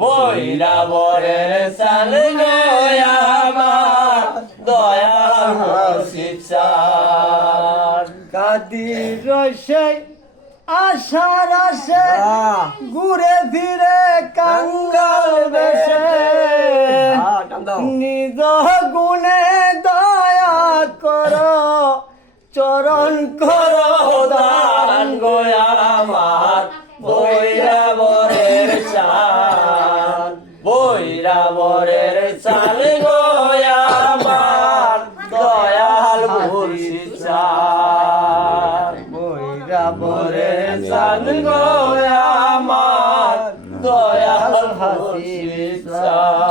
বৈরাবরের চাল গো আমার দয়াল মুর্শিদ চাঁদ। কাদির রসে আশার আসে ঘুরে ফিরে কাঙ্গাল বেশে নিজ গুণে দয়া করো চরণ করো দান গো আমার বৈরাবরের চাল। বৈরাবরের চাল গো আমার দয়াল মুর্শিদ চাঁদ। বৈরাবরের চাল গো আমার দয়াল মুর্শিদ চাঁদ।